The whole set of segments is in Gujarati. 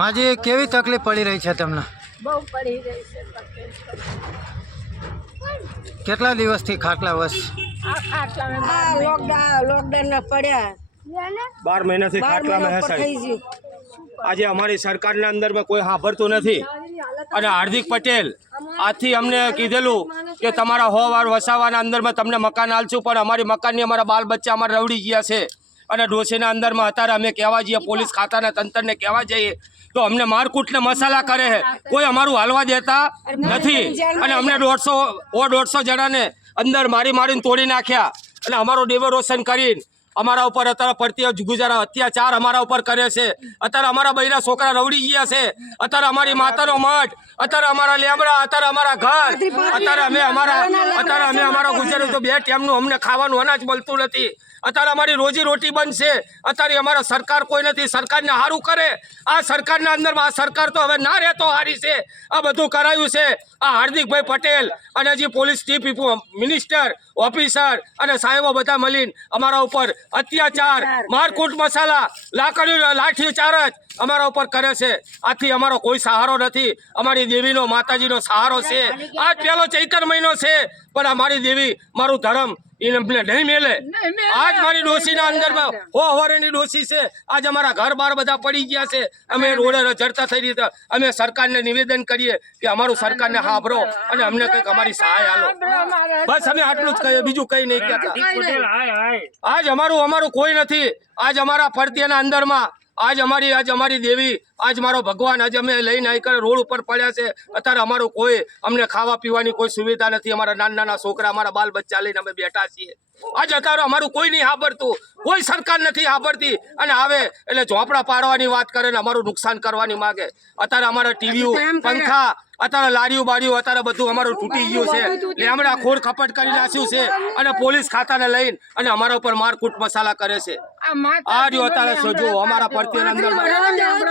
માજી કેવી તકલીફ પડી રહી છે તમને? બહુ પડી રહી છે તકલીફ. કેટલા દિવસથી ખાટલા વસ? આ લોકડાઉન લોકડાઉન પડ્યા. બાર મહિનાથી બાર ખાટલામાં મહિના હે ઉપર સાહેબ થઈ ગયું આજે અમારી સરકારના અંદરમાં કોઈ સાંભળતું નથી. અને હાર્દિક પટેલ આથી અમને કીધેલું કે તમારા હો વાર વસાવાના અંદરમાં તમને મકાન આલશું પણ અમારી મકાનની અમારા બાલ બચ્ચા અમારા રવડી ગયા છે. અને ડોશીના અંદરમાં અત્યારે અમે કહેવા જઈએ, પોલીસ ખાતાના તંત્રને કહેવા જઈએ, તો અમને મારકૂટને મસાલા કરે છે. કોઈ અમારું હાલવા દેતા નથી. અને અમને દોઢસો, ઓ દોઢસો જણાને અંદર મારી મારીને તોડી નાખ્યા. અને અમારું ડેવોરોશન કરીને અમારા ઉપર અત્યારે પડતી ગુજરાત અત્યાચાર અમારા ઉપર કરે છે. અત્યારે અમારા બૈરા છોકરા રવડી ગયા છે. અત્યારે અમારી માતાનો મઠ, અત્યારે અમારા લેમડા, અત્યારે અમારા ઘર, અત્યારે અમે અમારા, અત્યારે અમે અમારા ગુજરાતી તો બે ટાઈમનું અમને ખાવાનું અનાજ મળતું નથી. અત્યારે અમારી રોજી રોટી બંધ છે અત્યારે અમારા સરકાર કોઈ નથી સરકારને સારું કરે. આ સરકારના અંદરમાં આ સરકાર તો હવે ના રહેતો હારી છે. આ બધું કરાયું છે. આ હાર્દિકભાઈ પટેલ અને જે પોલીસ ચીફ મિનિસ્ટર ઓફિસર અને સાહેબો બધા મળીને અમારા ઉપર અત્યાચાર મારકૂટ મસાલા લાકડીઓ લાઠી ચારજ અમારા ઉપર કરે છે. આથી અમારો કોઈ સહારો નથી. અમારી દેવીનો માતાજીનો સહારો છે. આજ પહેલો ચૈતર મહિનો છે. પણ અમારી દેવી મારું ધર્મ એને નહીં મેલે. આજ મારી ડોશીના અંદરમાં હો હવારેની ડોસી છે. આજ અમારા ઘર બાર બધા પડી ગયા છે. અમે રોડે રજડતા થઈ રહ્યા અમે સરકારને નિવેદન કરીએ કે અમારું સરકારને હાભરો અને અમને કંઈક અમારી સહાય હાલો બસ અમે આટલું જ કહીએ બીજું કંઈ નહીં કહેતા. આજ અમારું અમારું કોઈ નથી. આજ અમારા ફરતિયાના અંદરમાં આજ અમારી આજ અમારી દેવી આજ મારો ભગવાન આજે અમે લઈને આવી રોડ ઉપર પડ્યા છે. અત્યારે અમારું કોઈ અમને ખાવા પીવાની કોઈ સુવિધા નથી. અમારા નાના નાના છોકરા અમારા બાલ બચ્ચા લઈને અમે બેઠા છીએ. આજ અત્યારે અમારું કોઈ નહીં સાંભળતું કોઈ સરકાર નથી સાંભળતી અને આવે એટલે ઝોપડા પાડવાની વાત કરે ને અમારું નુકસાન કરવાની માગે. અત્યારે અમારા ટીવીઓ પંખા અત્યારે લારીઓ બારીઓ અત્યારે બધું અમારું તૂટી ગયું છે. લેમડા ખોડ ખપટ કરી નાખ્યું છે અને પોલીસ ખાતાને લઈને અને અમારા ઉપર મારકૂટ મસાલા કરે છે. આ રહ્યો અત્યારે સોજો અમારા પરથી અંદર.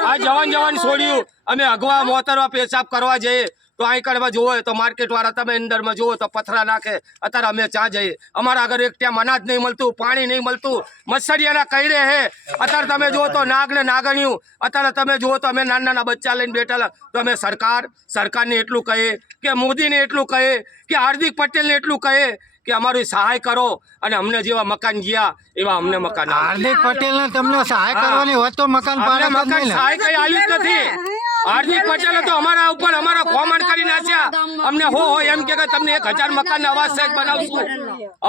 આ જવાન જવાન છોડ્યું. અમે અગવા મોતરવા પેશાબ કરવા જઈએ. તો અહીં કડવા જોવો તો માર્કેટવાળા તમે અંદરમાં જુઓ તો પથરા નાખે. અત્યારે અમે ત્યાં જઈએ. અમારા આગળ એક ટાઈમ અનાજ નહીં મળતું પાણી નહીં મળતું. મચ્છરિયાના કઈડે હે. અત્યારે તમે જુઓ તો નાગ ને નાગણિયું. અત્યારે તમે જુઓ તો અમે નાના નાના બચ્ચા લઈને બેઠેલા. તો અમે સરકાર સરકારને એટલું કહીએ કે મોદીને એટલું કહીએ કે હાર્દિક પટેલને એટલું કહીએ કે અમારી સહાય કરો અને અમને જેવા મકાન ગયા એવા અમને મકાન હાર્દિક પટેલને તમને સહાય કરવાની હોય તો મકાન સહાય કઈ આવી જ નથી. હાર્દિક પટેલ તો અમારા ઉપર અમારા કોમન કરી નાખ્યા. અમને હો હો એમ કે તમને એક હજાર મકાન અવશ્ય બનાવશું.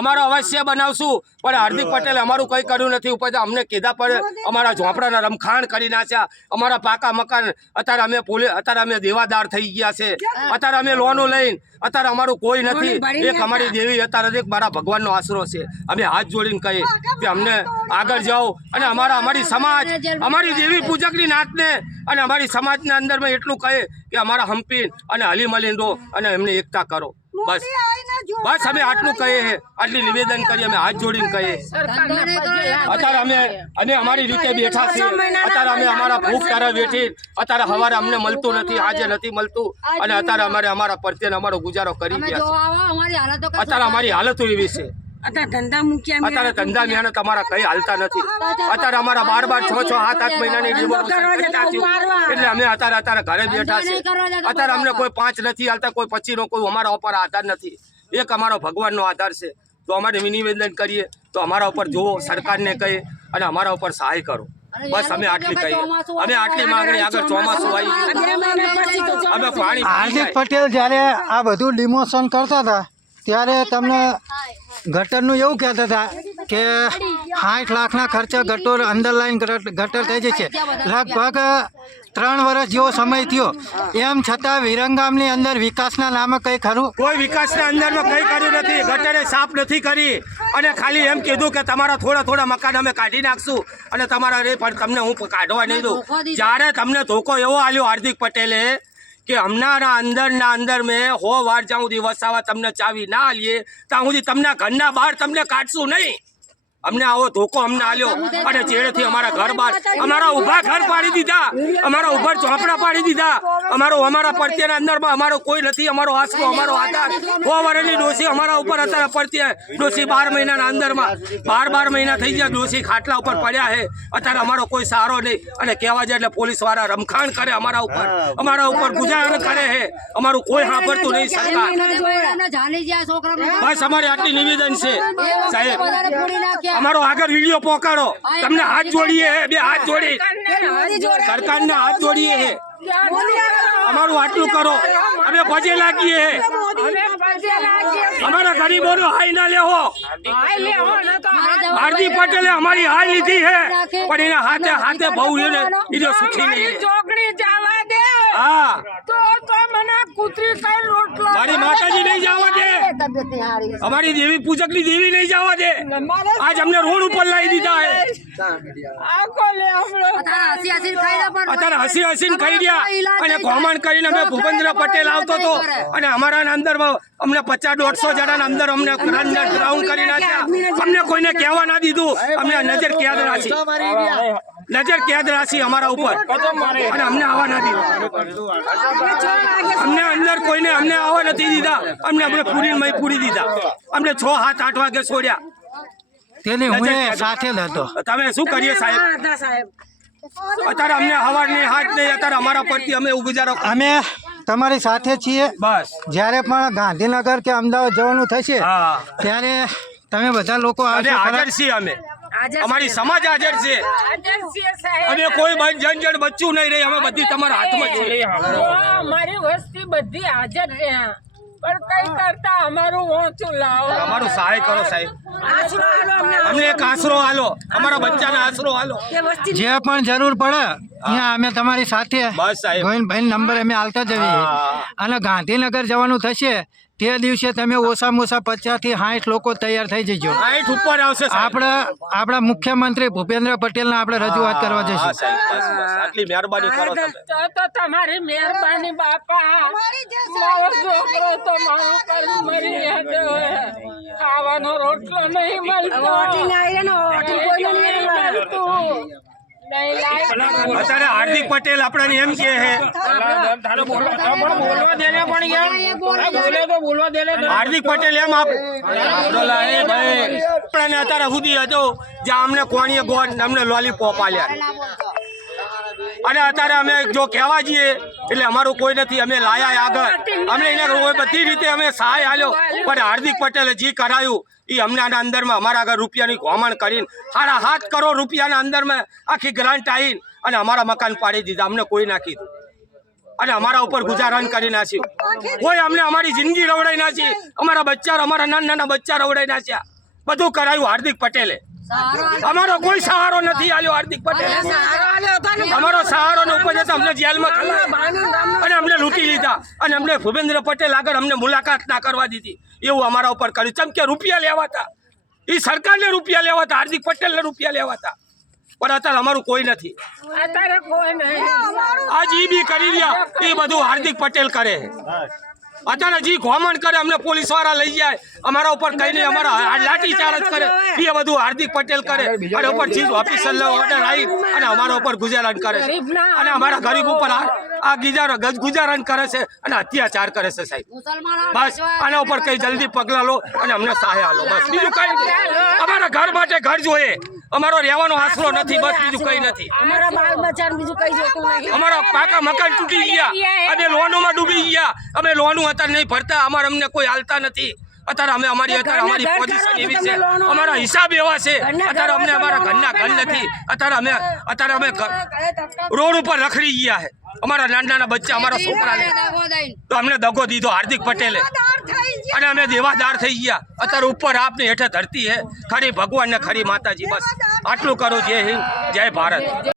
અમારો અવશ્ય બનાવશું. પણ હાર્દિક પટેલ અમારું કંઈ કર્યું નથી. ઉપર અમને કીધા પણ અમારા ઝોપડાના રમખાણ કરી નાખ્યા. અમારા પાકા મકાન અત્યારે અમે પોલીસ અત્યારે અમે દેવાદાર થઈ ગયા છે. અત્યારે અમે લોનો લઈને અત્યારે અમારું કોઈ નથી. એક અમારી દેવી અત્યારે એક મારા ભગવાનનો આશરો છે. અમે હાથ જોડીને કહીએ કે અમને આગળ જાઓ. અને અમારા અમારી સમાજ અમારી દેવી પૂજકની નાતને અને અમારી સમાજના અંદરમાં એટલું કહે કે અમારા હંપીન અને હલી મળીને રહો અને એમને એકતા કરો. બસ. બસ અમે આટલું કહીએ છે આટલી નિવેદન કરી અમે હાથ જોડીને કહીએ. અત્યારે અમે અને અમારી રીતે બેઠા છીએ. અત્યારે અમે અમારા ભૂખ તારા બેઠી અત્યારે સવારે અમને મળતું નથી આજે નથી મળતું. અને અત્યારે અમારે અમારા પરત્યેને અમારો ગુજારો કરી ગયા અત્યારે અમારી હાલત એવી છે. અત્યારે ધંધા મૂક્યા. અત્યારે ધંધા અમારા કઈ હાલતા નથી. અત્યારે અમારા બાર બાર છ છ સાત આઠ મહિનાની. એટલે અમે અત્યારે અત્યારે ઘરે બેઠા છે અત્યારે અમને કોઈ પાંચ નથી હાલતા કોઈ પચીનો કોઈ અમારા ઉપર આધાર નથી. એક અમારો ભગવાનનો આધાર છે. તો અમારે નિવેદન કરીએ તો અમારા ઉપર જુઓ સરકારને કહીએ અને અમારા ઉપર સહાય કરો. બસ અમે આટલી કહીએ. અમે આટલી માંગણી આગળ ચોમાસું આવી અમે પાણી હાર્દિક પટેલ જ્યારે આ બધું ડિમોશન કરતા હતા ત્યારે તમને ગટરનું એવું કહેતા હતા કે સાઠ લાખના ખર્ચે ગટર અંદર લાઈન ગટર થઈ જશે. લગભગ ત્રણ વર્ષ જેવો સમય થયો. એમ છતાં વિરંગામની અંદર વિકાસના નામે કંઈ ખરું? કોઈ વિકાસના અંદરમાં કંઈ કર્યું નથી. ગટરે સાફ નથી કરી. અને ખાલી એમ કીધું કે તમારા થોડા થોડા મકાન અમે કાઢી નાખશું. અને તમારા રે પણ તમને હું કાઢવા નહીં દઉં. જ્યારે તમને ધોકો એવો આલ્યો હાર્દિક પટેલે કે હમણાંના અંદરના અંદર મેં હો વાર જ્યાં સુધી વસાવા તમને ચાવી ના આલીએ, ત્યાં સુધી તમને ઘરના બહાર તમને કાઢશું નહીં. અમને આવો ધોકો અમને આલ્યો. અને ચેડેથી અમારા ઘર બાર અમારા ઊભા ઘર પાડી દીધા. અમારા ઊભા ચોપડા પાડી દીધા. અમારો અમારા પ્રત્યેના અંદરમાં અમારો કોઈ નથી અમારો આશરો અમારો આધાર. સો વર્ષની ડોસી અમારા ઉપર અત્યારે પડતી ડોસી બાર મહિનાના અંદરમાં. બાર બાર મહિના થઈ ગયા ડોસી ખાટલા ઉપર પડ્યા છે. અત્યારે અમારો કોઈ સારો નહીં. અને કહેવા જાય એટલે પોલીસવાળા રમખાણ કરે અમારા ઉપર. અમારા ઉપર ગુજારણ કરે છે. અમારું કોઈ સાંભળતું નહીં સરકાર. બસ અમારે આટલી નિવેદન છે. સાહેબ. અમારો આગળ વીડિયો પોકાડો. તમને હાથ જોડીએ બે હાથ જોડી. સરકારને હાથ જોડીએ અમારું આટલું કરો. અમે પજે લાગીએ અમારા ગરીબોનો હાઈ ના લેવો હાય લેવો ન તો હાથ હાર્દિક પટેલે અમારી હાઈ લીધી હે. પણ એના હાથે હાથે બહુ એને બીજો સુખી નહીં દે હા તો તો મને કૂતરી કઈ રોટલો મારી માતાજી નહીં જવા દે અમારી દેવી પૂજકની દેવી નહીં જવા દે આજ અમને રોડ ઉપર લાવી દીધા હે અત્યારે હસી હસીને ખાઈ ગયા અને કોમન કરીને અમે ભૂપેન્દ્ર પટેલ આવતો હતો અને અમારા અંદર અમને પચાસ દોઢસો જણાના અંદર અમને ગ્રાઉન્ડ કરી નાખ્યા અમને કોઈને કહેવા ના દીધું અમને નજર ક્યાં રાખી નજર કેદ રાખી અમારા ઉપર. અને અમને આવવા ના દીધું. અમને અંદર કોઈને અમને આવવા નથી દીધા. અમને અમને પૂરી મય પૂરી દીધા. અમને છ સાત આઠ વાગે છોડ્યા. તેની હું સાથે હતો. તમે શું કરીએ સાહેબ? અત્યારે અમને હવાર નહીં હાથ નહીં અત્યારે અમારા પરથી અમે ગુજારો અમે તમારી સાથે છીએ. બસ. જ્યારે પણ ગાંધીનગર કે અમદાવાદ જવાનું થશે ત્યારે તમે બધા લોકો હાજર છીએ અમે. અમારી સમાજ હાજર છે. અને અમે કોઈ જન જન બચ્ચું નહીં રહી અમે બધી તમારા હાથમાં છે. છીએ અમારી વસ્તી બધી હાજર છે. પણ કઈ કરતા અમારું ઓછું લાવો. અમારું સહાય કરો સાહેબ. અમને. એક આશરો હાલો. અમારા બચ્ચાને આશરો હાલો. જે પણ જરૂર પડે અમે તમારી સાથે ગોવિંદભાઈ નંબર અમે હાલતા જઈએ અને ગાંધીનગર જવાનું થશે તે દિવસે તમે ઓછામાં ઓછા પચાસથી સાઠ લોકો તૈયાર થઈ જજો. આઠ ઉપર આવશે આપણા આપણે મુખ્યમંત્રી ભૂપેન્દ્ર પટેલને આપણે રજૂઆત કરવા જઈશું. સાહેબ બસ બસ. આટલી મહેરબાની કરો તો તો તમારી મહેરબાની બાપા. મારો છોકરો તો મારું કર્મ મરી હતો ખાવાનો રોટલો નહીં મળતો. હોટલ આવી ને હોટલ કોઈ નહીં નહીં મળતું. અત્યારે હાર્દિક પટેલ આપણને એમ કે છે. હાર્દિક પટેલ એમ આપણને અત્યારે સુધી હતો જ્યાં અમને કોણીએ ગોળ અમને લોલીપોપ આલ્યા અને અત્યારે અમે જો કહેવા જઈએ એટલે અમારું કોઈ નથી અમે લાયા આગળ. અમને એને બધી રીતે અમે સહાય આલ્યો. પણ હાર્દિક પટેલે જે કરાયું એ આના અંદરમાં અમારા આગળ રૂપિયાની ઘોમણ કરીને સાડા સાત કરોડ રૂપિયાના અંદરમાં આખી ગ્રાન્ટ આવીને અને અમારા મકાન પાડી દીધા. અમને કોઈ ના કીધું. અને અમારા ઉપર ગુજારણ કરી નાખ્યું. કોઈ અમને અમારી જિંદગી રવડાઈ નાખી. અમારા બચ્ચા અમારા નાના નાના બચ્ચા રવડાઈ નાખ્યા. બધું કરાયું હાર્દિક પટેલે. અમારો કોઈ સહારો નથી. આલ્યો હાર્દિક પટેલે. અમારો સહારો ને ઉપર જતા અમને જેલમાં. અને અમને લૂંટી લીધા. અને અમને ભૂપેન્દ્ર પટેલ આગળ અમને મુલાકાત ના કરવા દીધી. એવું અમારા ઉપર કર્યું. ચમ કે રૂપિયા લેવાતા. એ સરકારને રૂપિયા લેવાતા હાર્દિક પટેલને રૂપિયા લેવાતા. પણ અત્યારે અમારું કોઈ નથી. અત્યારે કોઈ નહીં. આજ એ બી કરી રહ્યા. એ બધું હાર્દિક પટેલ કરે. અત્યારે જી ઘોમણ કરે અમને પોલીસવાળા લઈ જાય. અમારા ઉપર કઈ નહીં અમારા લાઠી ચાર્જ કરે. એ બધું હાર્દિક પટેલ કરે. અને ઉપર ચીફ ઓફિસર ઓર્ડર આવી અને અમારા ઉપર ગુજારણ કરે છે. અને અમારા ગરીબ ઉપર આ આ ગીજારો ગજ- ગુજારણ કરે છે અને અત્યાચાર કરે છે સાહેબ. બસ આના ઉપર કઈ જલ્દી પગલાં લો અને અમને સહાય આલો બસ બીજું કઈ અમારા ઘર માટે ઘર જોઈએ. અમારો રહેવાનો આશરો નથી બસ બીજું કઈ નથી. અમારા માલ બજાર બીજું કઈ જોતું નથી. અમારો પાકા મકાન તૂટી ગયા. અને લોનોમાં ડૂબી ગયા. અમે લોનું અત્યારે નહીં ભરતા અમારે અમને કોઈ હાલતા નથી. અત્યારે અમે અમારી અત્યારે અમારી પોઝિશન એવી છે. અમારા હિસાબ એવા છે. અત્યારે અમને અમારા ઘરના ઘર નથી. અત્યારે અમે અત્યારે અમે રોડ ઉપર રખડી ગયા છે. અમારા નાના નાના બચ્ચા અમારા છોકરાને તો અમને દગો દીધો હાર્દિક પટેલે. અને અમે દેવાદાર થઈ ગયા. અત્યારે ઉપર આપની હેઠે ધરતી હે ખરી ભગવાન ને ખરી માતાજી. બસ. આટલું કરો. જય હિન્દ જય ભારત.